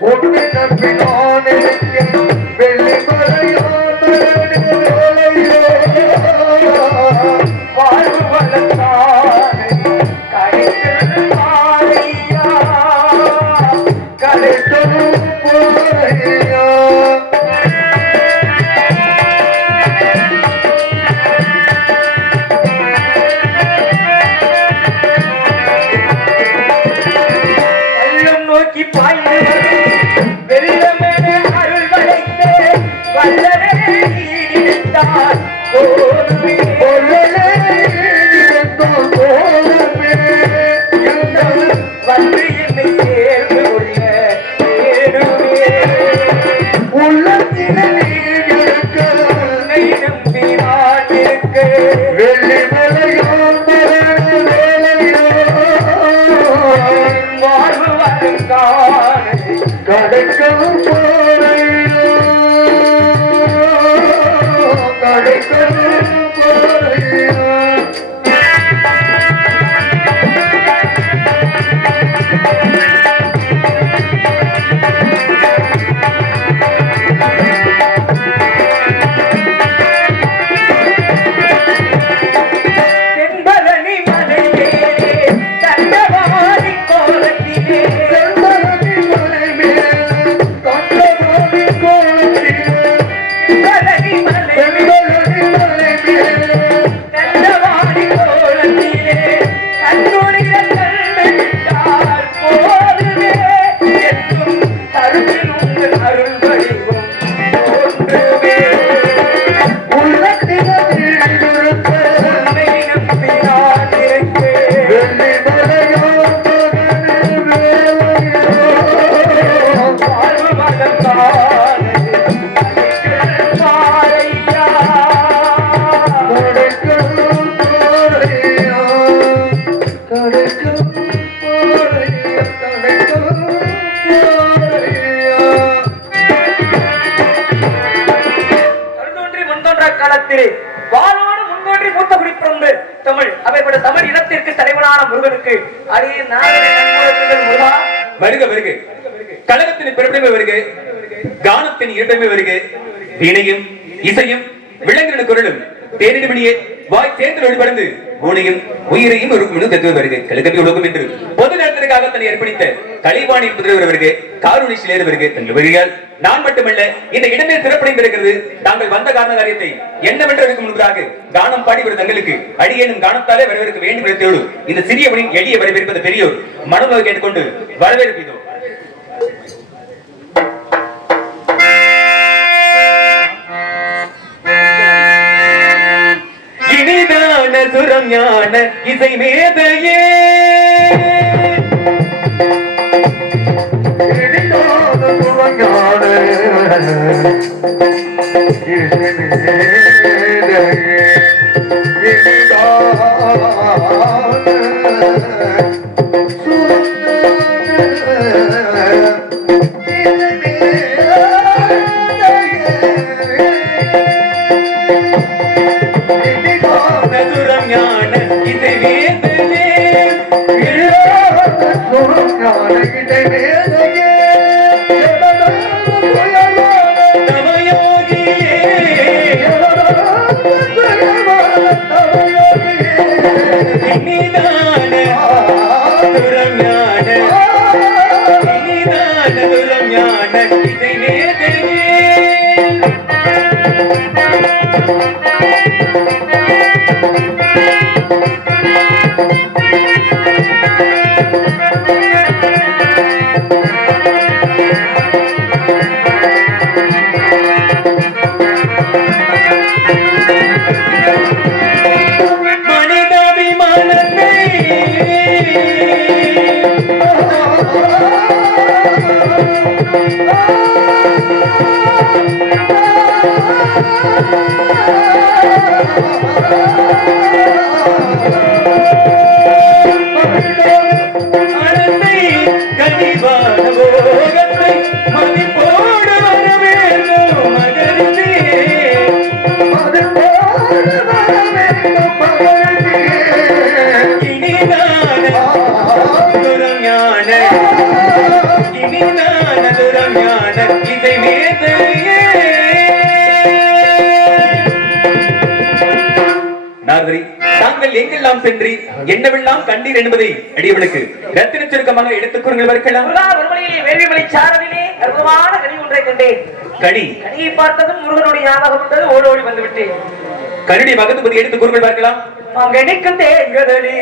உன்னை நம்பி கடைக்கவும் காலத்திலே வாளோடு முன்தோன்றி மூத்த குடி பிறந்து தமிழ் அவைப்பட்ட தமிழ் இனத்திற்கு தலைவனான முருகனுக்கு அடியே நாகரை நன்முகத்துகள் முருகா. வருக வருக. கழகத்தின் பிறப்பிடமே வருக. கானத்தின் இரட்டமே வருக. வீணையும் இசையும் விலங்கின குரலும். தேனிடுமணியே வாய் தேர்தல் வழிபடந்து பூனையும் உயிரையும் இருக்கும் என்று தத்துவம் வருகை. கழுகவி உலகம் என்று பொது நேரத்திற்காக தன்னை அர்ப்பணித்த கலைவாணி புதிரவர் வருக காரூணி சிலேர் வருக தங்கள் வருகையால் நான் மட்டுமல்ல இந்த இடமே சிறப்படைந்திருக்கிறது தாங்கள் வந்த காரண காரியத்தை என்னவென்றதுக்கு முன்பதாக கானம் பாடி வரும் தங்களுக்கு அடியேனும் கானத்தாலே வரவேற்க வேண்டும் என்று இந்த சிறியவனின் எளிய வரவேற்பது பெரியோர் மனமாக கேட்டுக்கொண்டு வரவேற்பிதோ சுரம் ஞான இசை மேதையே. இனிதான சுரஞான சென்று என்னவெல்லாம் கண்டீர் என்பதை? அடியவனுக்கு ரத்தின சுருக்கமாக எடுத்துக் கூறுங்கள் வருமலையிலே வேள்விமலை சாரலிலே அற்புதமான கனி ஒன்றை கண்டேன். கனி. கனியை பார்த்ததும் முருகனுடைய ஞாபகம் வந்தது ஓடி ஓடி வந்து விட்டேன் கனியுடைய மகத்து பற்றி எடுத்துக் கூறுங்கள் பார்க்கலாம் மகனுக்கு தேங்கதலி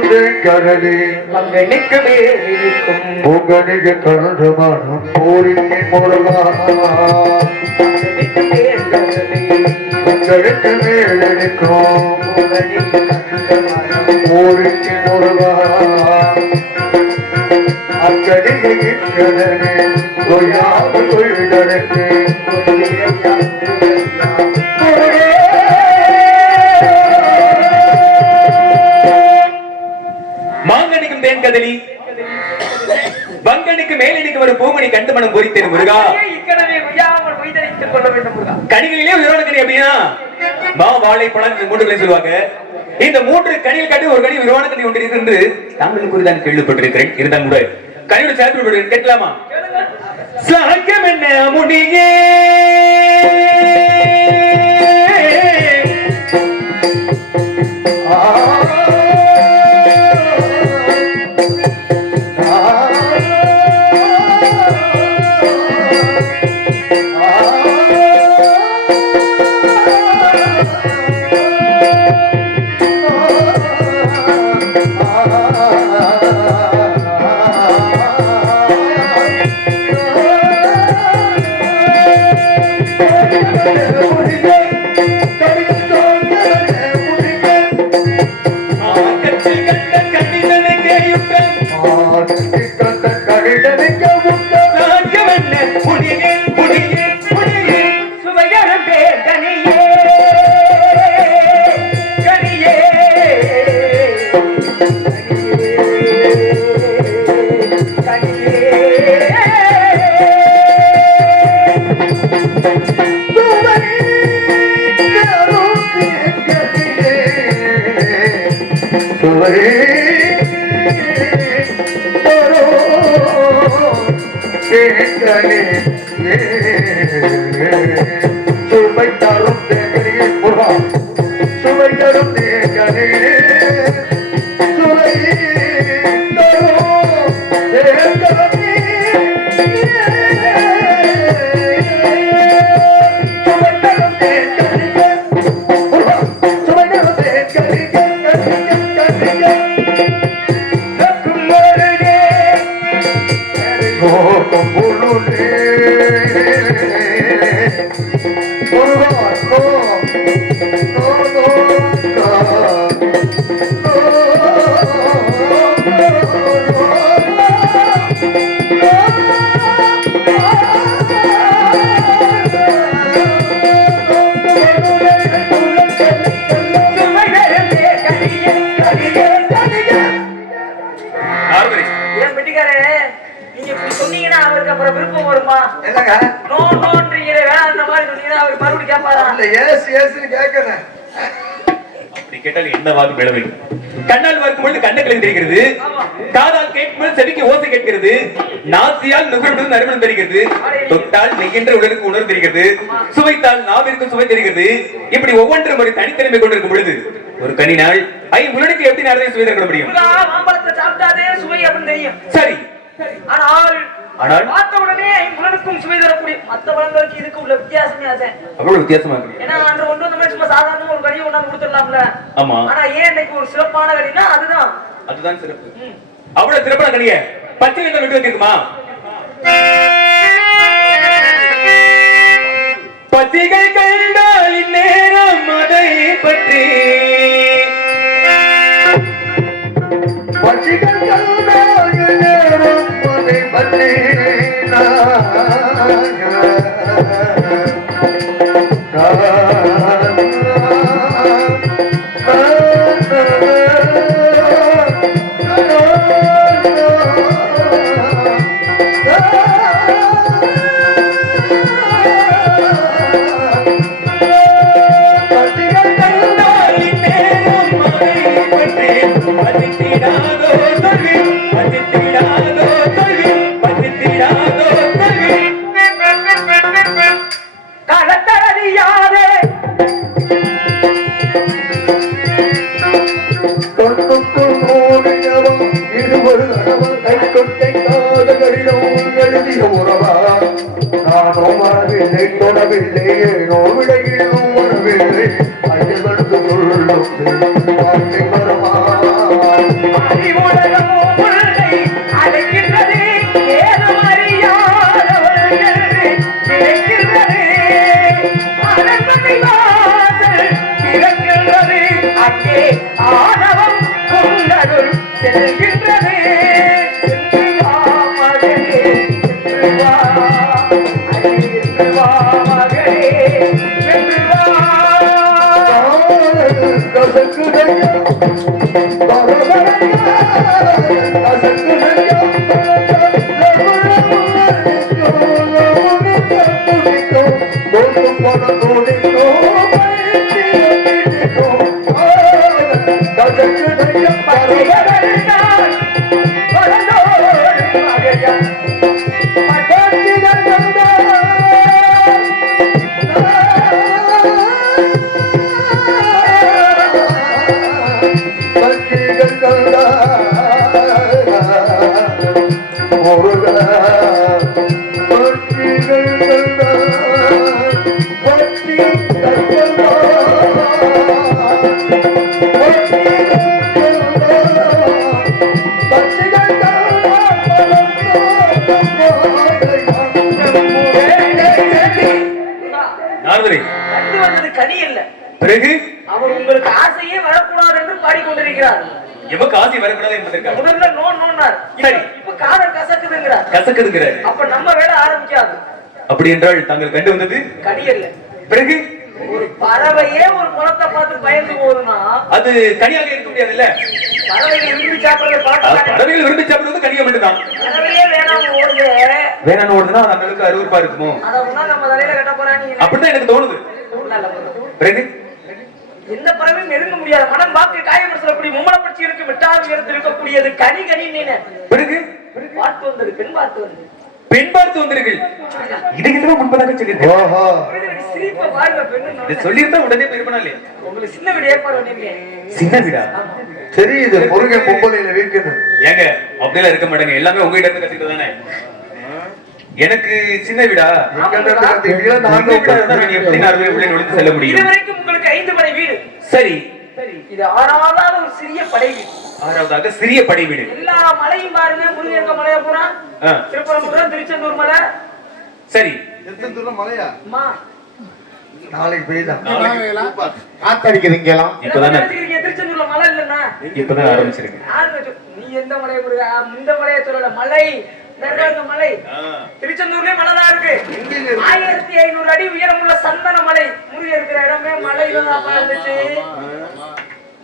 மகனுக்கு கடலே மகனுக்கு வேலிக்கும் உங்கனுக்கு கருடமான போரின் முருகா உங்களுக்கு மேலெடுக்கும் போரின் முருகா அக்கடிக்கு கடலே வங்கனுக்கு மேலடிக்கு ஒரு பூமணி கண்டு மனம் பொறித்தேன் முருகா. கனிகளிலே உயிரோட கனி அப்படின்னா மா வாழை பழம் மூன்று கனி சொல்லுவாங்க. இந்த மூன்று கனியில் காட்டி ஒரு கனி உருவான கனி ஒன்று இருக்கு என்று தாங்கள் குறிதான் கேள்விப்பட்டிருக்கிறேன். இருந்தாலும் கூட கனியோட சேர்த்து கேட்கலாமா? சாக்கியம் என்ன முடியே கட்சி சுவை இல்ல ஏசு ஏசுன்னு கேட்கறேன் அப்படி கேட்டால் என்னவாக விளவை கண்ணால் பார்க்கும் பொழுது கண்ணுகளுக்கு தெரிகிறது ஆமா. காதால் கேட்கும் பொழுது செவிக்கு ஓசை கேட்கிறது. நாசியால் நுகர்விடுவது நறுமணம் தெரிகிறது. தொட்டால் நெய்யென்ற உடலுக்கு உணர்வு தெரிகிறது. சுவைத்தால் நாவிற்கு சுவை தெரிகிறது. இப்படி ஒவ்வொன்றும் ஒரு தனித்தன்மை கொண்டிருக்கும் பொழுது ஒரு கனினால் ஐ உலனுக்கு எப்படி நாளை சுவை தர முடியும்? சரி. ஆனால் ஆனால்? பார்த்த உடனே ஐம்புலனுக்கும் சுவை தரக்கூடிய மத்த பழங்களுக்கு இதுக்கு உள்ள வித்தியாசமே அதான் அவ்வளவு வித்தியாசமா இருக்கு. ஏன்னா அன்று கொண்டு வந்த மாதிரி சும்மா சாதாரண ஒரு கறியை கொண்டாந்து கொடுத்துடலாம்ல. ஆமா. ஆனா ஏன் இன்னைக்கு ஒரு சிறப்பான கறினா அதுதான். அதுதான் சிறப்பு. அவ்வளவு சிறப்பான கனிய பச்சை வெங்காயம் விட்டு வைக்குமா பத்திகள் கண்டால் இந்நேரம் அதை பற்றி அதை அங்கே ஆணவம் கொண்டருள் செல்கின்றது. சென்று வா மகனே, பிறகு? அவர் உங்களுக்கு ஆசையே வரக்கூடாது என்று பாடிக்கொண்டிருக்கிறார். எமக்கு ஆசை வரக்கூடாது என்பதற்காக. முதல்ல நோ நோன்னார். இப்ப- சரி. இப்ப காதல் கசக்குதுங்கிறார். கசக்குதுங்கிறாரு. அப்ப நம்ம வேலை ஆரம்பிக்காது. அப்படி என்றால் தாங்கள் கண்டு வந்தது? கனி இல்ல பிறகு? பறவையே ஒரு குளத்தை பார்த்து பயந்து போகுதுன்னா? அது கனியாக இருக்க முடியாதுல்ல? பறவைகள் விரும்பி சாப்பிடுறத பார்த்து பறவைகள் விரும்பி சாப்பிடுவது கனியா மட்டும்தான். பறவையே வேணாம் ஓடுது. ஓடுதுன்னா அந்த அளவுக்கு அருவருப்பா இருக்குமோ? அதை ஒண்ணா நம்ம தலையில கட்ட போறாங்க அப்படிதான் எனக்கு தோணுது. எந்த பறவையும் நெருங்க முடியாது. மனம் வாக்கு காயம் சொல்லக்கூடிய மும்மலப்பட்சி இருக்கு விட்டாது இருக்கக்கூடியது கனி கனி நீன. பிறகு? பார்த்து வந்தது பெண் பார்த்து வந்தது. பெண் பார்த்து வந்தீர்கள் இது இதுவும் முன்பதாக சொல்லியிருக்கேன். ஓஹோ. பாருங்க இது சொல்லியிருந்தா உடனே போயிருப்பனாலே உங்களுக்கு சின்ன வீடு ஏற்பாடு சின்ன வீடா? தெரியுது முருகன் பொம்பளையில வீக்கணும் ஏங்க இருக்க மாட்டாங்க. எல்லாமே உங்க இருந்து கத்துக்கிட்டு தானே? எனக்கு சின்ன வீடா? செல்ல முடியும்? இதுவரைக்கும் உங்களுக்கு ஐந்து படை வீடு. சரி. இது ஆறாவது ஒரு சிறிய படை வீடு. ஆறாவதாக சிறிய படை வீடு. எல்லா மலையும் பாருங்க முருகங்க மலையா போறா ஆ, திருப்பரங்குன்றம் திருச்செந்தூர் மலை. சரி. மலையா? அம்மா நாளைக்கு இப்பதானே திருச்செந்தூர்ல மலை இல்லைன்னா? இப்பதான் ஆரம்பிச்சிருக்கேன். யாருங்க சொல்- நீ எந்த மலையை முருகா? இந்த மலையை சொல்லல மலை. மலை. திருச்செந்தூர்லயே மலை தான் இருக்கு. ஆயிரத்தி ஐநூறு அடி உயரமுள்ள சந்தன மலை. முருகன் இருக்கிற இடமே மலையில தான் இருந்துச்சு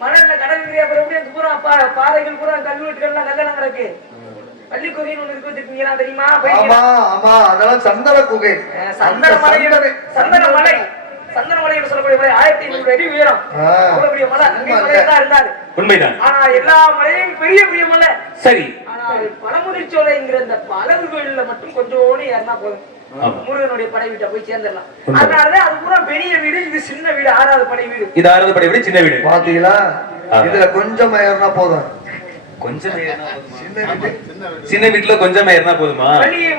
மணல்ல கடல் அப்புறம் எப்படி அந்த பூரா பா- பாறைகள் பூரா கல்வெட்டுகள்லாம் கல்யாணம் கிடக்கு ஒண்ணு இருக்கு வச்சிருக்கீங்களா தெரியுமா? ஆமா? ஆமா. அதெல்லாம் சந்தன குகை. அஹ் சந்தன மலை சந்தன மலை. சந்தன மலை என்று சொல்லக்கூடிய ஆயிரத்தி ஐநூறு அடி உயரம். அவ்வளவு பெரிய மலை. அங்கே மலையில தான் இருந்தாரு. உண்மைதான். ஆனா எல்லா மலையும் பெரிய பெரிய மலை. சரி. ஆனால் பழமுதிர்ச்சோலைங்கிற இந்த பலவு கோயில்ல மட்டும் கொஞ்சோண்டு ஏறினா போதும். முருகனுடைய படை வீட்டை போய் சேர்ந்துடலாம். அதனாலதான் அது பூரா பெரிய வீடு இது சின்ன வீடு ஆறாவது படை வீடு. இது ஆறாவது படை வீடு சின்ன வீடு. பாத்தீங்களா. இதுல கொஞ்சம் ஏறினா போதும். கொஞ்சம்? சின்ன வீட்டுல கொஞ்சம் ஏறினா போதுமா?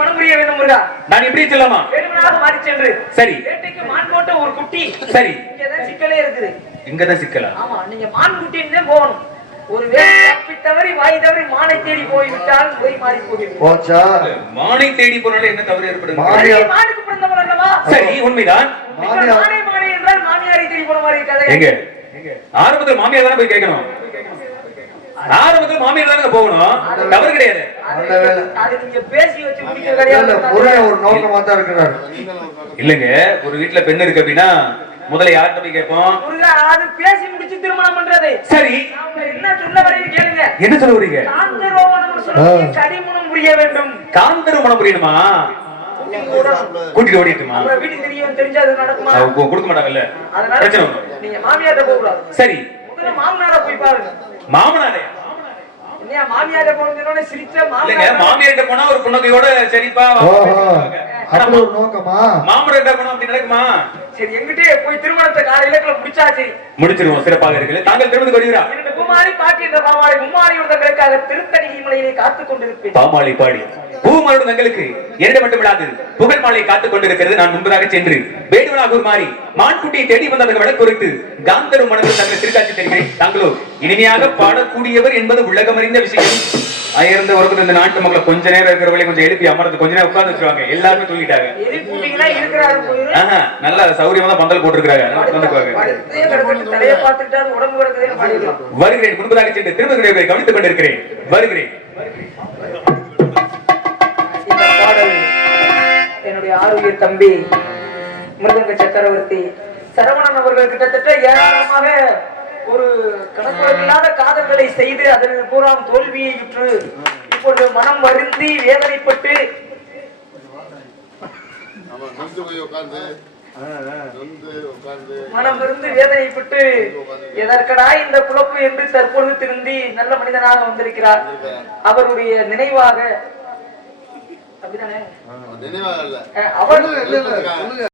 மனமுறிய வேண்டும் முருகா. நான் இப்படி சொல்லலாமா வேணுமனாக மாறி சென்று. சரி. வேட்டைக்கு மான் போட்ட ஒரு குட்டி. சரி. இங்கதான் சிக்கலே இருக்குது. இங்கதான் சிக்கலா? ஆமா நீங்க மான் குட்டின்னு போகணும். ஒரு வேலை தப்பி தவறி வாய் தவறி மானை தேடி போய் விட்டால் போய் மாறி போகிறது. போச்சா? மானை தேடி போனாலே என்ன தவறு மானுக்கு அல்லவா? சரி உண்மைதான். நீங்கள் மானை மானை என்றால் மாமியாரை தேடி போன மாதிரி இருக்காதே. எங்க? ஆரம்பத்துல மாமியார் தானே போய் கேட்கணும்? ஆரம்பத்துல மாமியார் தானே போகணும்? தவறு கிடையாது. இல்லங்க ஒரு வீட்டுல பெண் இருக்கு அப்படின்னா முதல்ல யார்கிட்ட போய் கேட்போம்? அது பேசி முடிச்சு திருமணம் பண்றது. சரி. என்ன சொல்ல வரேன்னு கேளுங்க. என்ன சொல்ல வரீங்க காந்தரோவனம் சொல்லி கடிமணம் புரிய வேண்டும். காந்தரு மனம் புரியணுமா? கூட்டிட்டு ஓடிட்டுமா? வீட்டுக்கு தெரியும் தெரிஞ்சா அது நடக்குமா? கொடுக்க மாட்டாங்கல்ல அதனால பிரச்சனை ஒண்ணும் நீங்க மாமியார்ட்ட போக கூடாது சரி. முதல்ல மாமனார போய் பாருங்க. மாமனாரே என்னையா மாமியார போனதுனோட சிரிச்ச இல்லங்க மாமனார் மாமியார்கிட்ட போனா ஒரு புன்னகையோட சரிப்பா. அப்படி ஒரு நோக்கமா? அப்படி நடக்குமா? சரி எங்கிட்டே போய் திருமணத்தை காலையில முடிச்சாச்சு. முடிச்சிருவோம் சிறப்பாக இருக்குது. தாங்கள் வருகிறார் இரண்டு குமாரி பாட்டி என்ற பாவாளை மும்மாரி உடங்களுக்காக திருத்தணி மலையிலே காத்துக் கொண்டிருப்பேன். பாமாலை பாடி. பூமருடன் தங்களுக்கு இரண்டு மட்டும் விடாது புகழ் மாலை காத்துக் கொண்டிருக்கிறது. நான் முன்பதாக சென்று வேடுவனாகூர் மாறி மான்குட்டியை தேடி வந்த அந்த வழக்கு குறித்து காந்தரும் மனதில் தங்களை திருக்காட்சி தருகிறேன். தாங்களோ இனிமையாக பாடக்கூடியவர் என்பது உலகமறிந்த விஷயம். அயர்ந்த உறவு இந்த நாட்டு மக்களை கொஞ்ச நேரம் இருக்கிறவங்களே கொஞ்சம் எழுப்பி அமர்ந்து கொஞ்ச நேரம் உட்கார்ந்து வச்சிருவாங்க. எல்லாருமே தூங்கிட்டாங்க. நல்லா சௌரியமா தான் பந்தல் போட்டிருக்காங்க வருகிறேன். முன்பதாக சென்று திருமண கவனித்துக் கொண்டிருக்கிறேன். வருகிறேன். என்னுடைய ஆரோக்கிய தம்பி மிருதங்க சக்கரவர்த்தி சரவணன் அவர்கள் கிட்டத்தட்ட ஏராளமாக ஒரு கணக்கில்லாத காதல்களை செய்து அதில் பூராம் தோல்வியை விற்று இப்பொழுது மனம் வருந்தி வேதனைப்பட்டு மனம் இருந்து வேதனைப்பட்டு எதற்கடா இந்த குழப்பு என்று தற்பொழுது திருந்தி நல்ல மனிதனாக வந்திருக்கிறார்? அவருடைய நினைவாக அப்படிதானே நினைவாக